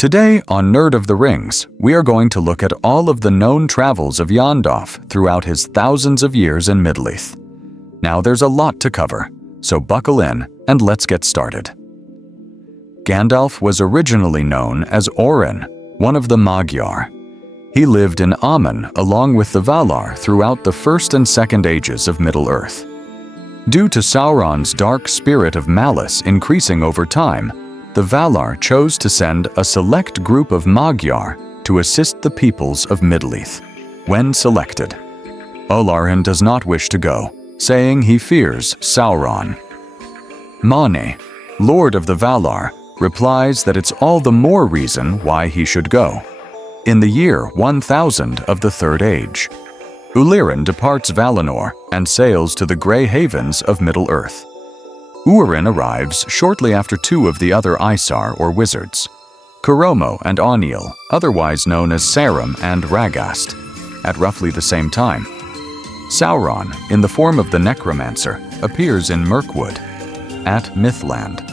Today on Nerd of the Rings, we are going to look at all of the known travels of Gandalf throughout his thousands of years in Middle-earth. Now there's a lot to cover, so buckle in and let's get started. Gandalf was originally known as Olórin, one of the Magyar. He lived in Aman along with the Valar throughout the First and Second Ages of Middle-earth. Due to Sauron's dark spirit of malice increasing over time, the Valar chose to send a select group of Magyar to assist the peoples of Middle-earth. When selected, Olórin does not wish to go, saying he fears Sauron. Maia, Lord of the Valar, replies that it's all the more reason why he should go. In the year 1000 of the Third Age, Olórin departs Valinor and sails to the Grey Havens of Middle-earth. Olórin arrives shortly after two of the other Isar or wizards, Coromo and Aunil, otherwise known as Sarum and Ragast, at roughly the same time. Sauron, in the form of the Necromancer, appears in Mirkwood, at Mithland.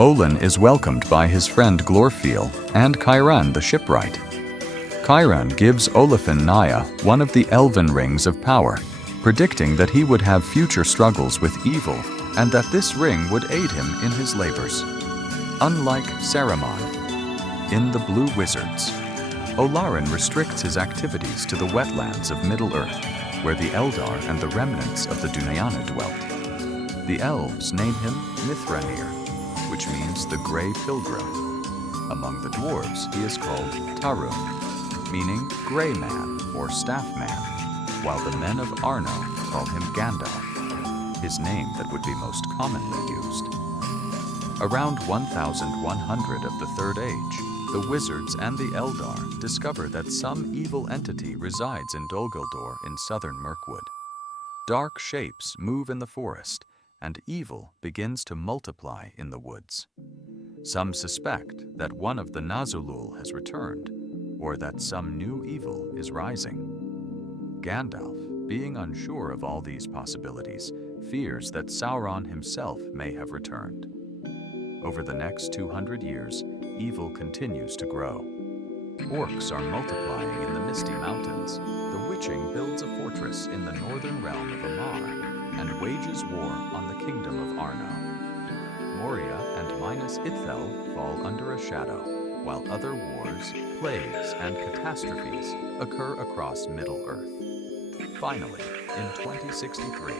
Olin is welcomed by his friend Glorfeel and Cairan the shipwright. Cairan gives Olafin Maia one of the elven rings of power, predicting that he would have future struggles with evil and that this ring would aid him in his labors. Unlike Saruman, in the Blue Wizards, Olórin restricts his activities to the wetlands of Middle-earth, where the Eldar and the remnants of the Dunedain dwelt. The elves name him Mithrandir, which means the Grey Pilgrim. Among the dwarves, he is called Tarun, meaning Grey Man or Staff Man, while the men of Arno call him Gandalf, his name that would be most commonly used. Around 1100 of the Third Age, the wizards and the Eldar discover that some evil entity resides in Dol Guldur in southern Mirkwood. Dark shapes move in the forest, and evil begins to multiply in the woods. Some suspect that one of the Nazgul has returned, or that some new evil is rising. Gandalf, being unsure of all these possibilities, fears that Sauron himself may have returned. Over the next 200 years, evil continues to grow. Orcs are multiplying in the Misty Mountains. The Witch-king builds a fortress in the northern realm of Amar and wages war on the kingdom of Arno. Moria and Minas Ithil fall under a shadow, while other wars, plagues, and catastrophes occur across Middle-earth. Finally, in 2063,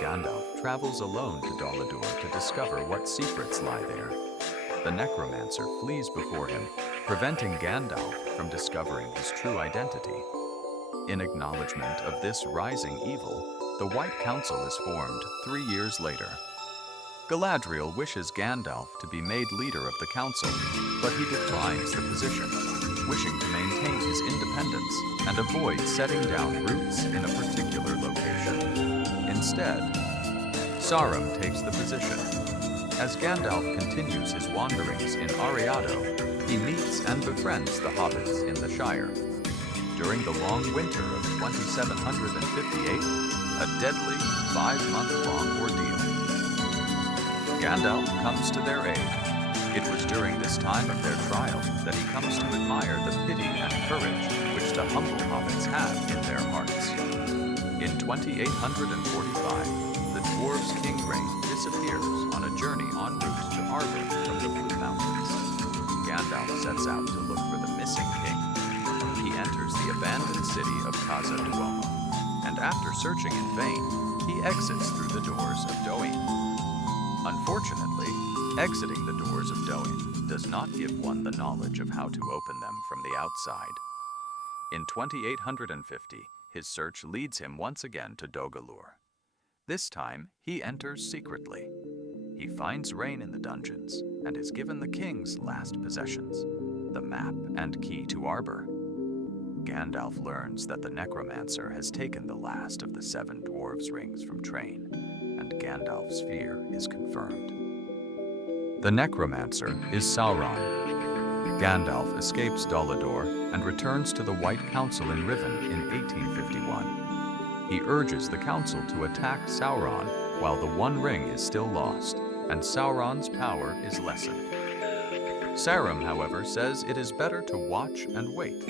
Gandalf travels alone to Dol Guldur to discover what secrets lie there. The Necromancer flees before him, preventing Gandalf from discovering his true identity. In acknowledgement of this rising evil, the White Council is formed 3 years later. Galadriel wishes Gandalf to be made leader of the council, but he declines the position, wishing to maintain his independence and avoid setting down roots in a particular location. Instead, Sarum takes the position. As Gandalf continues his wanderings in Ariado, he meets and befriends the hobbits in the Shire. During the long winter of 2758, a deadly 5-month-long ordeal. Gandalf comes to their aid. It was during this time of their trial that he comes to admire the pity and courage which the humble hobbits have in their hearts. In 2845, the dwarves' king Rain disappears on a journey en route to Arbor from the Blue Mountains. Gandalf sets out to look for the missing king. He enters the abandoned city of Casa Duomo, and after searching in vain, he exits through the doors of Doin. Unfortunately, exiting the doors of Doin does not give one the knowledge of how to open them from the outside. In 2850, his search leads him once again to Dol Guldur. This time, he enters secretly. He finds Rain in the dungeons and is given the king's last possessions, the map and key to Arbor. Gandalf learns that the Necromancer has taken the last of the 7 dwarves' rings from Train, and Gandalf's fear is confirmed. The Necromancer is Sauron. Gandalf escapes Dol Guldur and returns to the White Council in Riven in 1851. He urges the council to attack Sauron while the One Ring is still lost and Sauron's power is lessened. Sauron, however, says it is better to watch and wait,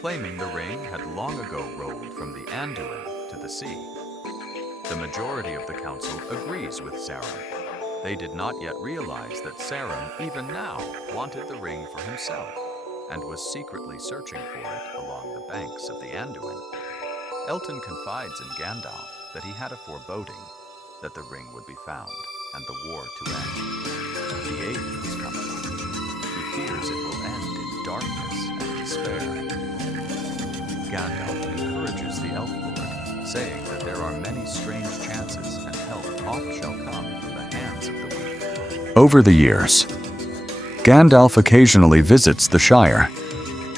claiming the ring had long ago rolled from the Anduin to the sea. The majority of the council agrees with Sauron. They did not yet realize that Sauron, even now, wanted the ring for himself and was secretly searching for it along the banks of the Anduin. Elton confides in Gandalf that he had a foreboding that the ring would be found and the war to end. The age is coming. He fears it will end in darkness and despair. Gandalf encourages the Elf Lord, saying that there are many strange chances and help oft shall come from the hands of the weak. Over the years, Gandalf occasionally visits the Shire.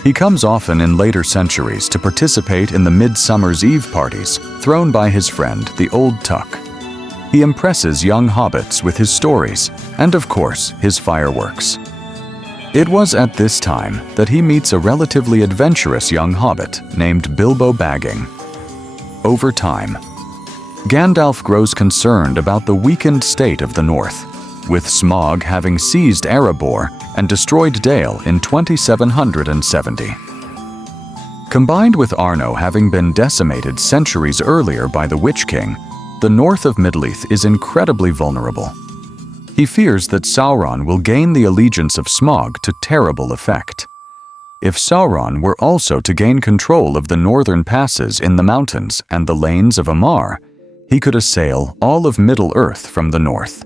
He comes often in later centuries to participate in the Midsummer's Eve parties thrown by his friend, the Old Tuck. He impresses young hobbits with his stories and, of course, his fireworks. It was at this time that he meets a relatively adventurous young hobbit named Bilbo Baggins. Over time, Gandalf grows concerned about the weakened state of the North, with Smaug having seized Erebor and destroyed Dale in 2770. Combined with Arno having been decimated centuries earlier by the Witch-king, the north of Middleath is incredibly vulnerable. He fears that Sauron will gain the allegiance of Smaug to terrible effect. If Sauron were also to gain control of the northern passes in the mountains and the lanes of Amar, he could assail all of Middle-earth from the north.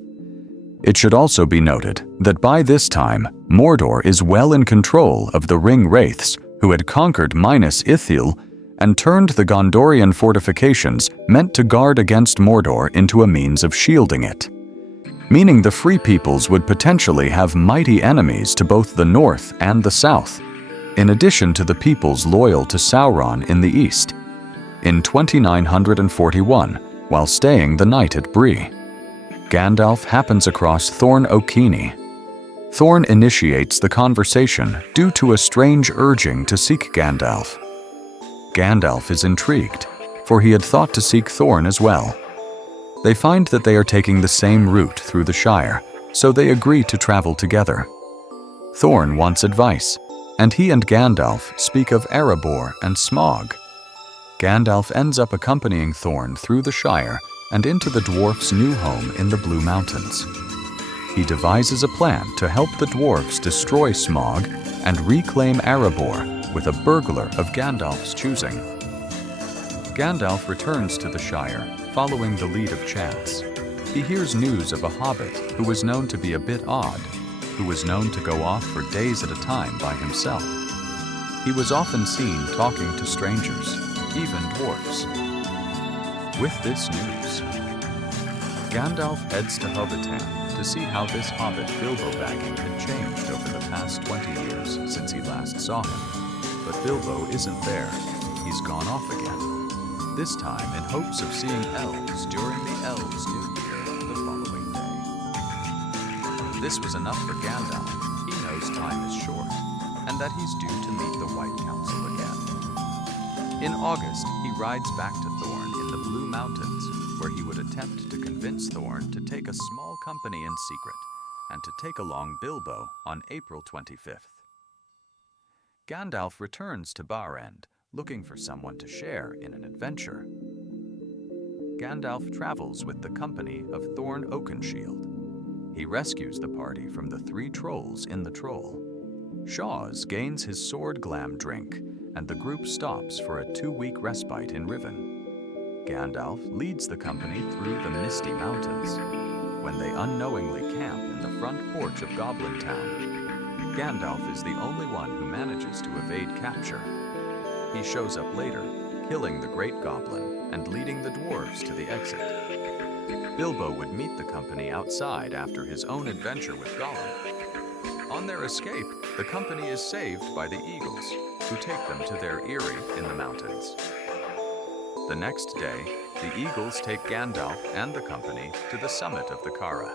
It should also be noted that by this time, Mordor is well in control of the Ring Wraiths, who had conquered Minas Ithil and turned the Gondorian fortifications meant to guard against Mordor into a means of shielding it, meaning the Free Peoples would potentially have mighty enemies to both the north and the south, in addition to the peoples loyal to Sauron in the east. In 2941, while staying the night at Bree, Gandalf happens across Thorn O'Keene. Thorn initiates the conversation due to a strange urging to seek Gandalf. Gandalf is intrigued, for he had thought to seek Thorn as well. They find that they are taking the same route through the Shire, so they agree to travel together. Thorn wants advice, and he and Gandalf speak of Erebor and Smaug. Gandalf ends up accompanying Thorn through the Shire and into the dwarf's new home in the Blue Mountains. He devises a plan to help the dwarves destroy Smaug and reclaim Erebor with a burglar of Gandalf's choosing. Gandalf returns to the Shire, following the lead of chance. He hears news of a hobbit who was known to be a bit odd, who was known to go off for days at a time by himself. He was often seen talking to strangers, even dwarfs. With this news, Gandalf heads to Hobbiton to see how this hobbit Bilbo Baggins had changed over the past 20 years since he last saw him. But Bilbo isn't there. He's gone off again, this time in hopes of seeing elves during the Elves' New Year the following day. This was enough for Gandalf. He knows time is short, and that he's due to meet the White Council again. In August, he rides back to Thorn in the Blue Mountains, where he would attempt to convince Thorn to take a small company in secret, and to take along Bilbo on April 25th. Gandalf returns to Barend, looking for someone to share in an adventure. Gandalf travels with the company of Thorn Oakenshield. He rescues the party from the 3 trolls in the troll. Shaws gains his sword glam drink, and the group stops for a 2-week respite in Riven. Gandalf leads the company through the Misty Mountains. When they unknowingly camp in the front porch of Goblin Town, Gandalf is the only one who manages to evade capture. He shows up later, killing the Great Goblin and leading the dwarves to the exit. Bilbo would meet the company outside after his own adventure with Gollum. On their escape, the company is saved by the Eagles, who take them to their eyrie in the mountains. The next day, the Eagles take Gandalf and the company to the summit of the Kara.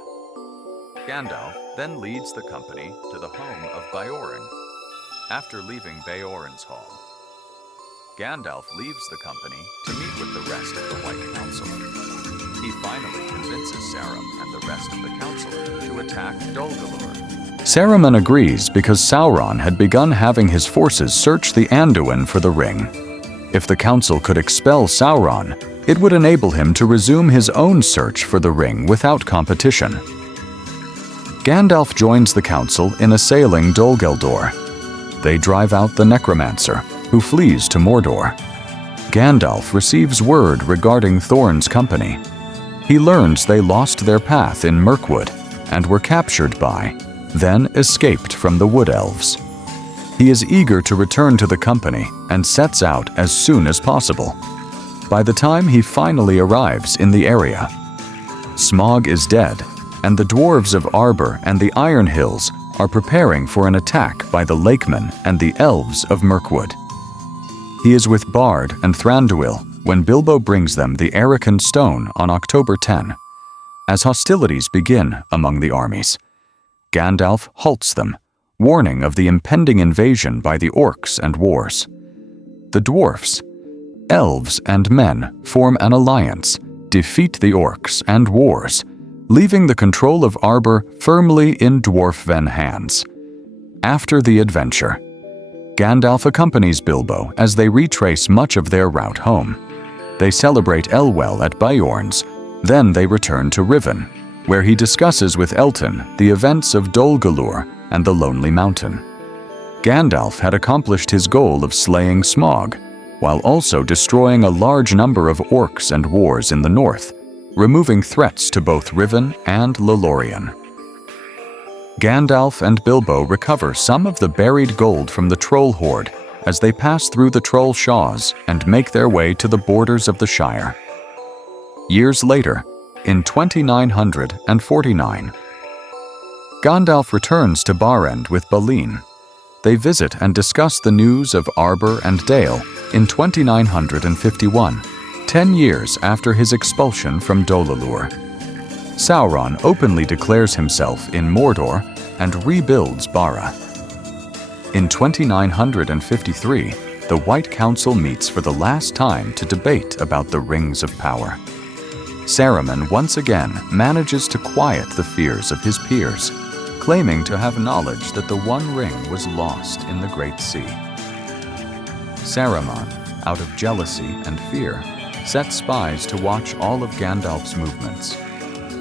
Gandalf then leads the company to the home of Beorin. After leaving Beorin's hall, Gandalf leaves the company to meet with the rest of the White Council. He finally convinces Sauron and the rest of the council to attack Dol Guldur. Saruman agrees because Sauron had begun having his forces search the Anduin for the ring. If the council could expel Sauron, it would enable him to resume his own search for the ring without competition. Gandalf joins the council in assailing Dol Guldur. They drive out the necromancer, who flees to Mordor. Gandalf receives word regarding Thorin's company. He learns they lost their path in Mirkwood and were captured by, then escaped from the Wood Elves. He is eager to return to the company and sets out as soon as possible. By the time he finally arrives in the area, Smaug is dead, and the dwarves of Arbor and the Iron Hills are preparing for an attack by the Lakemen and the Elves of Mirkwood. He is with Bard and Thranduil when Bilbo brings them the Arakan Stone on October 10. As hostilities begin among the armies, Gandalf halts them, warning of the impending invasion by the orcs and wars. The dwarfs, elves, and men form an alliance, defeat the orcs and wars, leaving the control of Arbor firmly in Dwarfven hands. After the adventure, Gandalf accompanies Bilbo as they retrace much of their route home. They celebrate Elwell at Beorn's, then they return to Riven, where he discusses with Elton the events of Dol Guldur and the Lonely Mountain. Gandalf had accomplished his goal of slaying Smaug, while also destroying a large number of orcs and wars in the north, removing threats to both Riven and Lothlorien. Gandalf and Bilbo recover some of the buried gold from the Troll Horde as they pass through the Troll Shaws and make their way to the borders of the Shire. Years later, in 2949, Gandalf returns to Barend with Balin. They visit and discuss the news of Arbor and Dale in 2951, 10 years after his expulsion from Dol-Guldur. Sauron openly declares himself in Mordor and rebuilds Bara. In 2953, the White Council meets for the last time to debate about the Rings of Power. Saruman once again manages to quiet the fears of his peers, claiming to have knowledge that the One Ring was lost in the Great Sea. Saruman, out of jealousy and fear, sets spies to watch all of Gandalf's movements.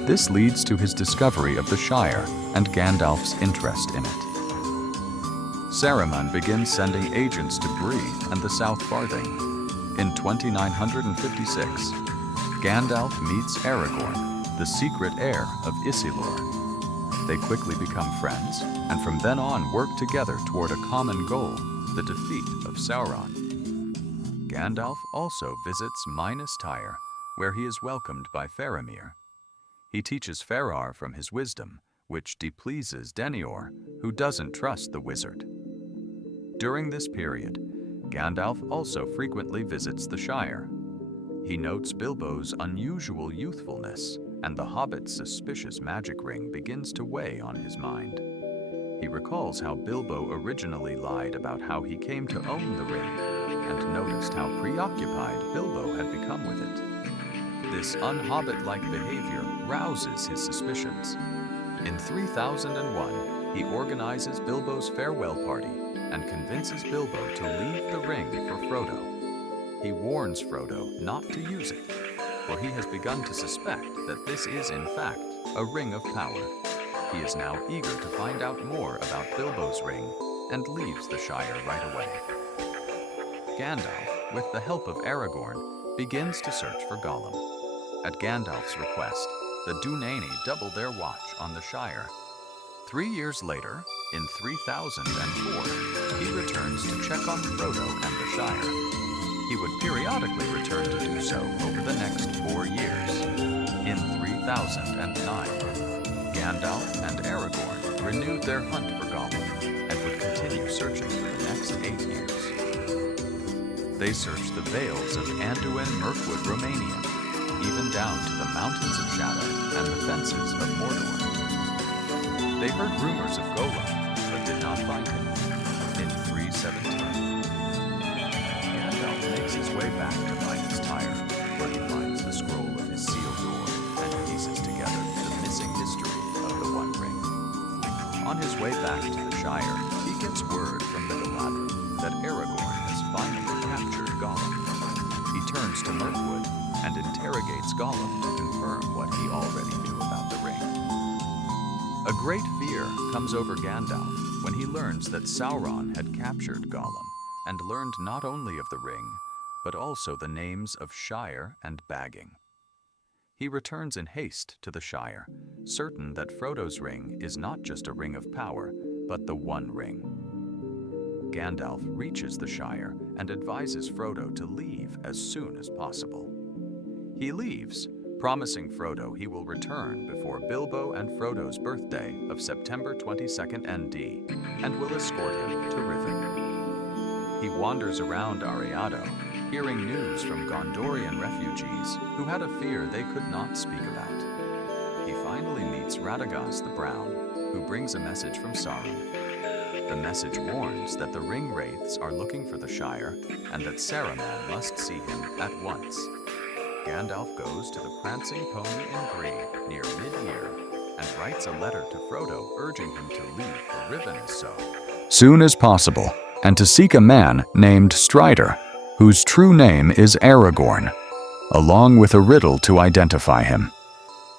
This leads to his discovery of the Shire and Gandalf's interest in it. Saruman begins sending agents to Bree and the South Farthing. In 2956, Gandalf meets Aragorn, the secret heir of Isildur. They quickly become friends, and from then on work together toward a common goal, the defeat of Sauron. Gandalf also visits Minas Tirith, where he is welcomed by Faramir. He teaches Farar from his wisdom, which displeases Denethor, who doesn't trust the wizard. During this period, Gandalf also frequently visits the Shire. He notes Bilbo's unusual youthfulness, and the Hobbit's suspicious magic ring begins to weigh on his mind. He recalls how Bilbo originally lied about how he came to own the ring, and noticed how preoccupied Bilbo had become with it. This un-Hobbit-like behavior rouses his suspicions. In 3001, he organizes Bilbo's farewell party and convinces Bilbo to leave the ring for Frodo. He warns Frodo not to use it, for he has begun to suspect that this is in fact a ring of power. He is now eager to find out more about Bilbo's ring and leaves the Shire right away. Gandalf, with the help of Aragorn, begins to search for Gollum. At Gandalf's request, the Dúnaini double their watch on the Shire. 3 years later, in 3004, he returns to check on Frodo and the Shire. He would periodically return to do so over the next 4 years. In 3009, Gandalf and Aragorn renewed their hunt for Gollum and would continue searching for the next 8 years. They searched the vales of Anduin, Mirkwood, Romania, even down to the Mountains of Shadow and the fences of Mordor. They heard rumors of Gollum, but did not find him. In 317, Gandalf makes his way back to Minas Tirith, where he finds the scroll of his sealed door and pieces together the missing history of the One Ring. On his way back Shire, he gets word from the Galadriel that Aragorn has finally captured Gollum. He turns to Mirkwood and interrogates Gollum to confirm what he already knew about the ring. A great fear comes over Gandalf when he learns that Sauron had captured Gollum and learned not only of the ring, but also the names of Shire and Bagging. He returns in haste to the Shire, certain that Frodo's ring is not just a ring of power, but the One Ring. Gandalf reaches the Shire and advises Frodo to leave as soon as possible. He leaves, promising Frodo he will return before Bilbo and Frodo's birthday of September 22nd ND, and will escort him to Rivendell. He wanders around Ariado, hearing news from Gondorian refugees who had a fear they could not speak about. He finally meets Radagast the Brown, who brings a message from Sauron. The message warns that the ring wraiths are looking for the Shire and that Saruman must see him at once. Gandalf goes to the Prancing Pony in Bree near mid-year and writes a letter to Frodo urging him to leave for Rivendell soon as possible and to seek a man named Strider, whose true name is Aragorn, along with a riddle to identify him.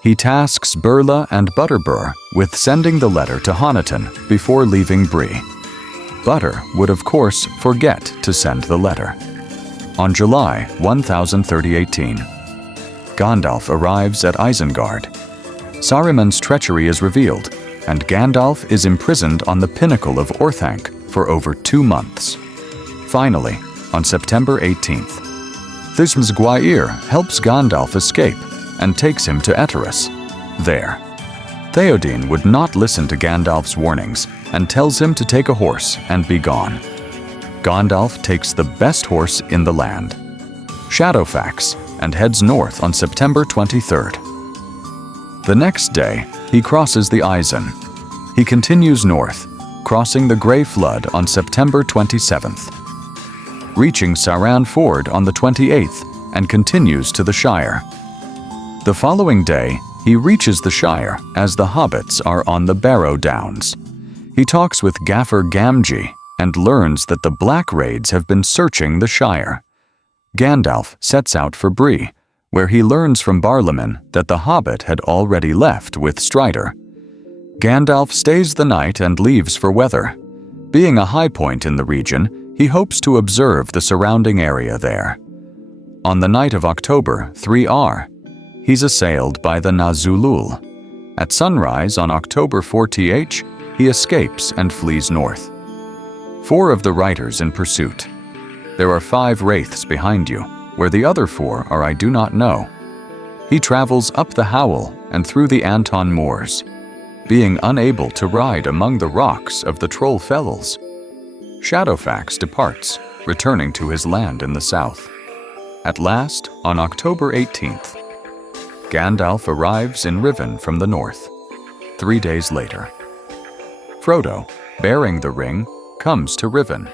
He tasks Burla and Butterbur with sending the letter to Honiton before leaving Bree. Butter would of course forget to send the letter. On July 1030, Gandalf arrives at Isengard. Saruman's treachery is revealed, and Gandalf is imprisoned on the pinnacle of Orthanc for over 2 months. Finally, on September 18th, Thusmsgwair helps Gandalf escape and takes him to Eterus. There, Theoden would not listen to Gandalf's warnings and tells him to take a horse and be gone. Gandalf takes the best horse in the land, Shadowfax, and heads north on September 23rd. The next day, he crosses the Isen. He continues north, crossing the Grey Flood on September 27th, reaching Saran Ford on the 28th, and continues to the Shire. The following day, he reaches the Shire as the hobbits are on the Barrow Downs. He talks with Gaffer Gamgee and learns that the Black Raids have been searching the Shire. Gandalf sets out for Bree, where he learns from Barlaman that the hobbit had already left with Strider. Gandalf stays the night and leaves for Weather. Being a high point in the region, he hopes to observe the surrounding area there. On the night of October 3R, he's assailed by the Nazulul. At sunrise on October 4th, he escapes and flees north. 4 of the riders in pursuit. There are 5 wraiths behind you, where the other 4 are I do not know. He travels up the Howl and through the Anton Moors, being unable to ride among the rocks of the Troll Fells. Shadowfax departs, returning to his land in the south. At last, on October 18th, Gandalf arrives in Riven from the north. 3 days later, Frodo, bearing the ring, comes to Riven.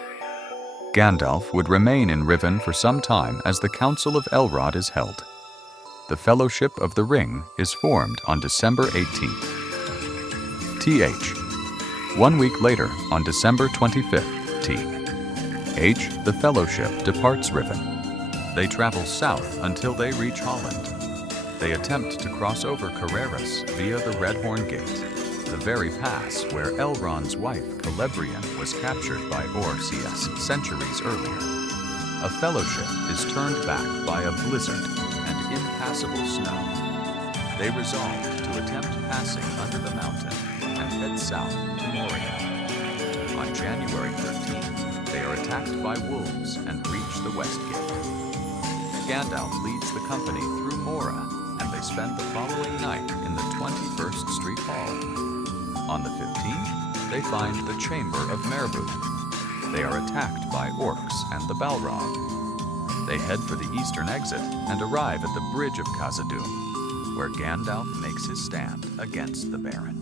Gandalf would remain in Riven for some time as the Council of Elrond is held. The Fellowship of the Ring is formed on December 18th. 1 week later, on December 25th, the Fellowship departs Riven. They travel south until they reach Holland. They attempt to cross over Carreras via the Redhorn Gate, the very pass where Elrond's wife Celebrian was captured by Orcs centuries earlier. A fellowship is turned back by a blizzard and impassable snow. They resolve to attempt passing under the mountain and head south to Moria. On January 13th, they are attacked by wolves and reach the West Gate. Gandalf leads the company through Mora, and they spend the following night in the 21st Street Hall. On the 15th, they find the Chamber of Merbu. They are attacked by orcs and the Balrog. They head for the eastern exit and arrive at the Bridge of Khazad-dûm, where Gandalf makes his stand against the Baron.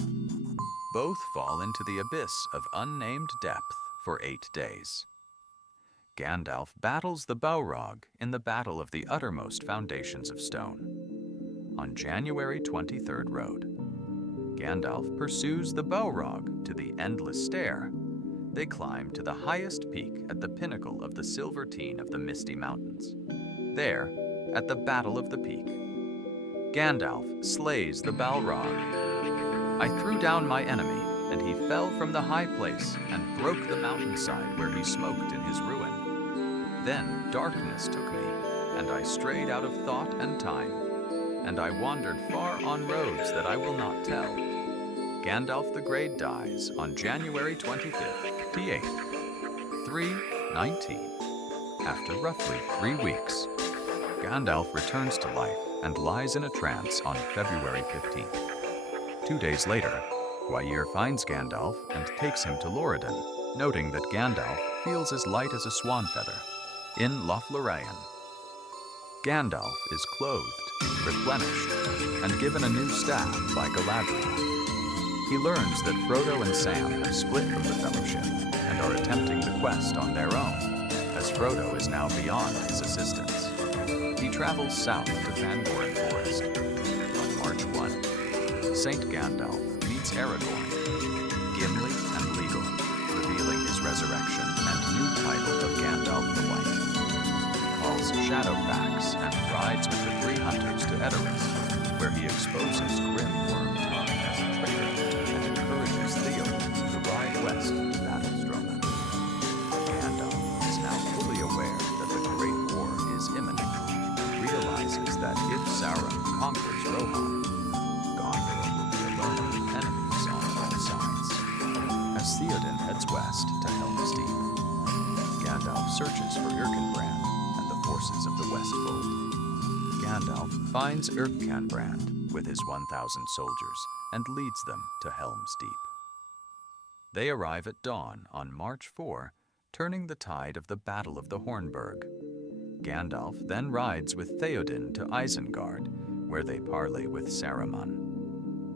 Both fall into the abyss of unnamed depth for 8 days. Gandalf battles the Balrog in the Battle of the Uttermost Foundations of Stone. On January 23rd Road, Gandalf pursues the Balrog to the Endless Stair They climb to the highest peak at the pinnacle of the Silver Teen of the Misty Mountains. There, at the Battle of the Peak, Gandalf slays the Balrog. I threw down my enemy, and he fell from the high place and broke the mountainside where he smoked in his ruin. Then darkness took me, and I strayed out of thought and time, and I wandered far on roads that I will not tell. Gandalf the Grey dies on January 25th, T8, 319. After roughly 3 weeks, Gandalf returns to life and lies in a trance on February 15th. 2 days later, Gwaihir finds Gandalf and takes him to Lorien, noting that Gandalf feels as light as a swan feather. In Lothlorien, Gandalf is clothed, replenished, and given a new staff by Galadriel. He learns that Frodo and Sam have split from the Fellowship and are attempting the quest on their own, as Frodo is now beyond his assistance. He travels south to Fangorn Forest. On March 1, Saint Gandalf meets Aragorn, Gimli, and Legal, revealing his resurrection and new title of Gandalf the White. He calls Shadowfax and rides with the 3 hunters to Erebor, where he exposes Grim Wormtongue as a traitor and encourages Theoden to ride west to battle Stromund. Gandalf is now fully aware that the Great War is imminent and realizes that if Sauron conquers Rohan, Gondor will be alone with enemies on all sides. As Theoden heads west to Helm's Deep, Gandalf searches for Erkenbrand and the forces of the Westfold. Gandalf finds Erkenbrand with his 1,000 soldiers and leads them to Helm's Deep. They arrive at dawn on March 4, turning the tide of the Battle of the Hornburg. Gandalf then rides with Theoden to Isengard, where they parley with Saruman.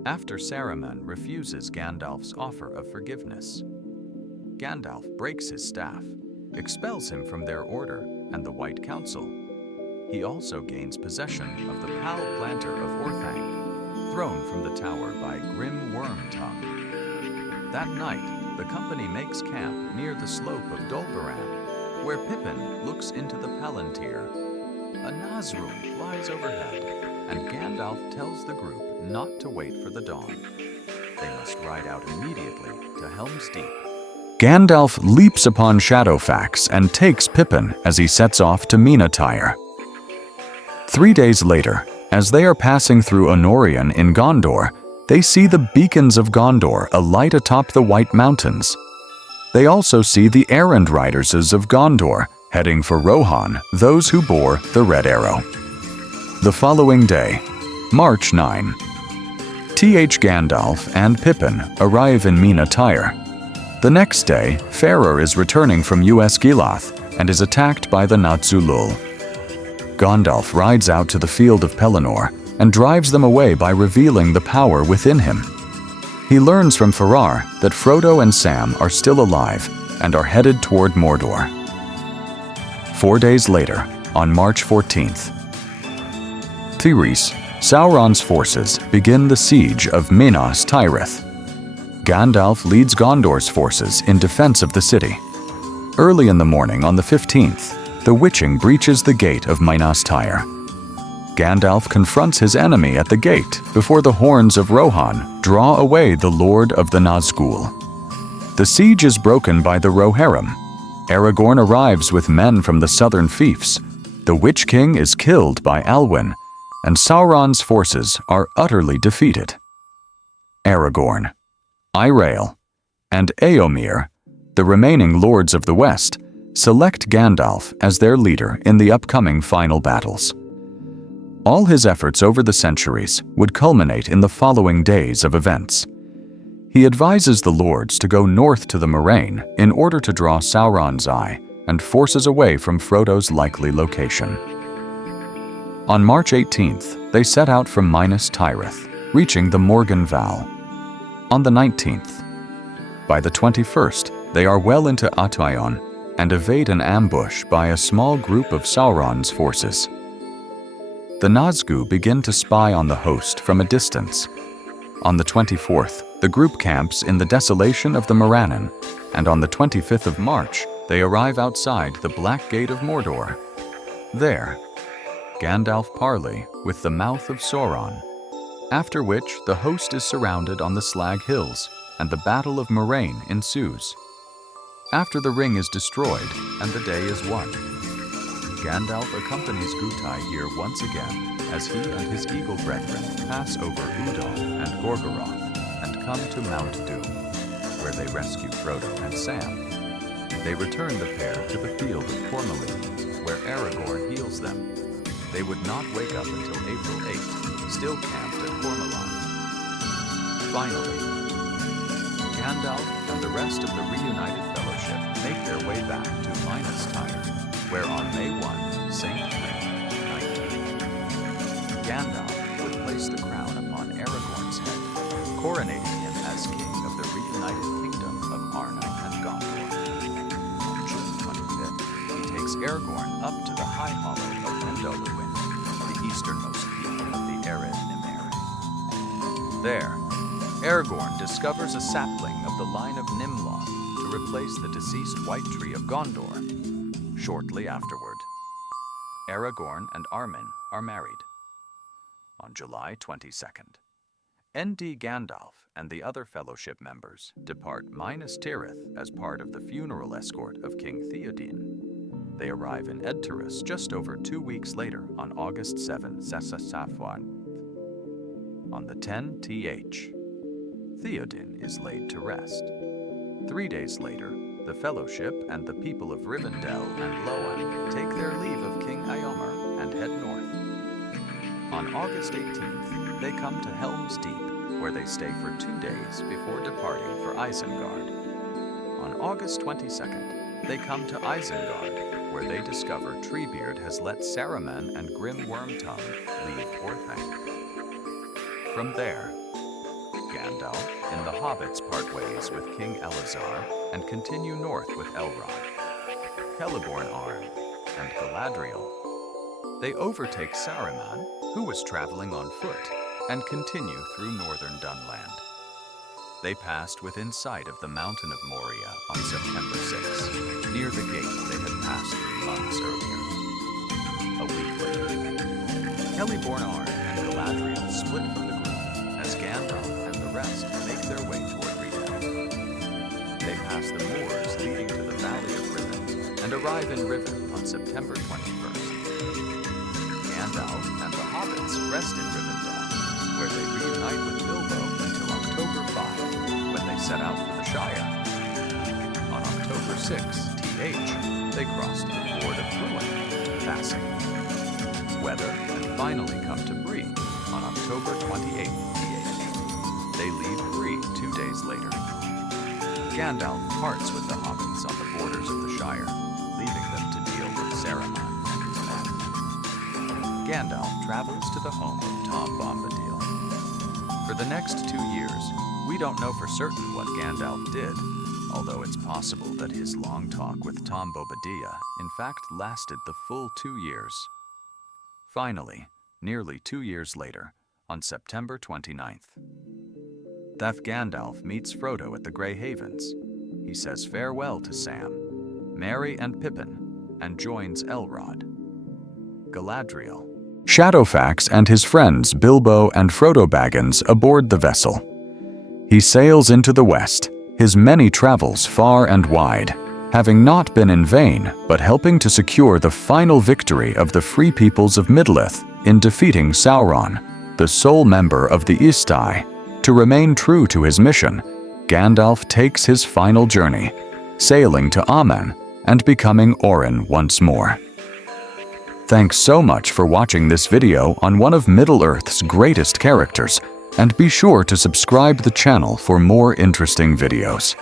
After Saruman refuses Gandalf's offer of forgiveness, Gandalf breaks his staff, expels him from their order and the White Council. He also gains possession of the Pal Planter of Orthanc, thrown from the tower by Grim Wormtongue. That night, the company makes camp near the slope of Dol-Baran, where Pippin looks into the Palantir. A Nazrul flies overhead, and Gandalf tells the group not to wait for the dawn. They must ride out immediately to Helm's Deep. Gandalf leaps upon Shadowfax and takes Pippin as he sets off to Minas Tirith. 3 days later, as they are passing through Onorion in Gondor, they see the beacons of Gondor alight atop the White Mountains. They also see the errand riders of Gondor heading for Rohan, those who bore the Red Arrow. The following day, March 9, Th Gandalf and Pippin arrive in Minas Tirith. The next day, Farer is returning from Osgiliath and is attacked by the Nazulul. Gandalf rides out to the field of Pelennor and drives them away by revealing the power within him. He learns from Farar that Frodo and Sam are still alive and are headed toward Mordor. 4 days later, on March 14th, Theris, Sauron's forces begin the siege of Minas Tirith. Gandalf leads Gondor's forces in defense of the city. Early in the morning on the 15th, the Witch-king breaches the gate of Minas Tirith. Gandalf confronts his enemy at the gate before the horns of Rohan draw away the Lord of the Nazgul. The siege is broken by the Rohirrim. Aragorn arrives with men from the southern fiefs. The Witch-king is killed by Alwyn, and Sauron's forces are utterly defeated. Aragorn, Irael, and Éomer, the remaining lords of the West, select Gandalf as their leader in the upcoming final battles. All his efforts over the centuries would culminate in the following days of events. He advises the lords to go north to the Moraine in order to draw Sauron's eye and forces away from Frodo's likely location. On March 18th, they set out from Minas Tirith, reaching the Morgan Val. On the 19th, by the 21st, they are well into Ataion and evade an ambush by a small group of Sauron's forces. The Nazgûl begin to spy on the host from a distance. On the 24th, The group camps in the desolation of the Morannon, and on the 25th of March, they arrive outside the Black Gate of Mordor. There, Gandalf parley with the mouth of Sauron, after which the host is surrounded on the Slag Hills, and the Battle of Moraine ensues. After the ring is destroyed and the day is won, Gandalf accompanies Guthai here once again as he and his eagle brethren pass over Udal and Gorgoroth and come to Mount Doom, where they rescue Frodo and Sam. They return the pair to the field of Cormorant, where Aragorn heals them. They would not wake up until April 8th, still camped at Cormorant. Finally, Gandalf and the rest of the reunited fellowship make their way back to Minas Tirith, where on May 1, Saint May 19, Gandalf would place the crown upon Aragorn's head, coronating him as king of the reunited kingdom of Arnor and Gondor. On June 25th, he takes Aragorn up to the high hollow of Gondolin, the easternmost peak of the arid Nimeri. There, Aragorn discovers a sapling of the line of Nimlon to replace the deceased White Tree of Gondor. Shortly afterward, Aragorn and Armin are married. On July 22nd, N.D. Gandalf and the other fellowship members depart Minas Tirith as part of the funeral escort of King Theoden. They arrive in Edturus just over 2 weeks later on August 7, Sasafwan. On the 10th, Theoden is laid to rest. 3 days later, the Fellowship and the people of Rivendell and Loan take their leave of King Eomer and head north. On August 18th, they come to Helm's Deep, where they stay for 2 days before departing for Isengard. On August 22nd, they come to Isengard, where they discover Treebeard has let Saruman and Grim Wormtongue leave Orthanc. From there, Gandalf and the hobbits part ways with King Elazar and continue north with Elrond, Celeborn Arm, and Galadriel. They overtake Saruman, who was traveling on foot, and continue through northern Dunland. They passed within sight of the mountain of Moria on September 6, near the gate they had passed through months earlier. A week later, Celeborn Arm and Galadriel split from the group as Gandalf and the rest make their way toward Rivendell. They pass the moors leading to the Valley of Riven and arrive in Riven on September 21st. Gandalf and the hobbits rest in Rivendell, where they reunite with Bilbo until October 5, when they set out for the Shire. On October 6, they cross to the Ford of Ruin, passing Weather, and finally come to Bree on October 28, They leave Bree 2 days later. Gandalf parts with the hobbits on the borders of the Shire, leaving them to deal with Saruman and his men. Gandalf travels to the home of Tom Bombadil. For the next 2 years, we don't know for certain what Gandalf did, although it's possible that his long talk with Tom Bombadil in fact lasted the full 2 years. Finally, nearly 2 years later, on September 29th, Gandalf meets Frodo at the Grey Havens. He says farewell to Sam, Merry and Pippin, and joins Elrond. Galadriel, Shadowfax and his friends Bilbo and Frodo Baggins aboard the vessel. He sails into the west, his many travels far and wide, having not been in vain, but helping to secure the final victory of the free peoples of Middle-earth in defeating Sauron, the sole member of the Istai. To remain true to his mission, Gandalf takes his final journey, sailing to Aman and becoming Olórin once more. Thanks so much for watching this video on one of Middle-earth's greatest characters, and be sure to subscribe the channel for more interesting videos.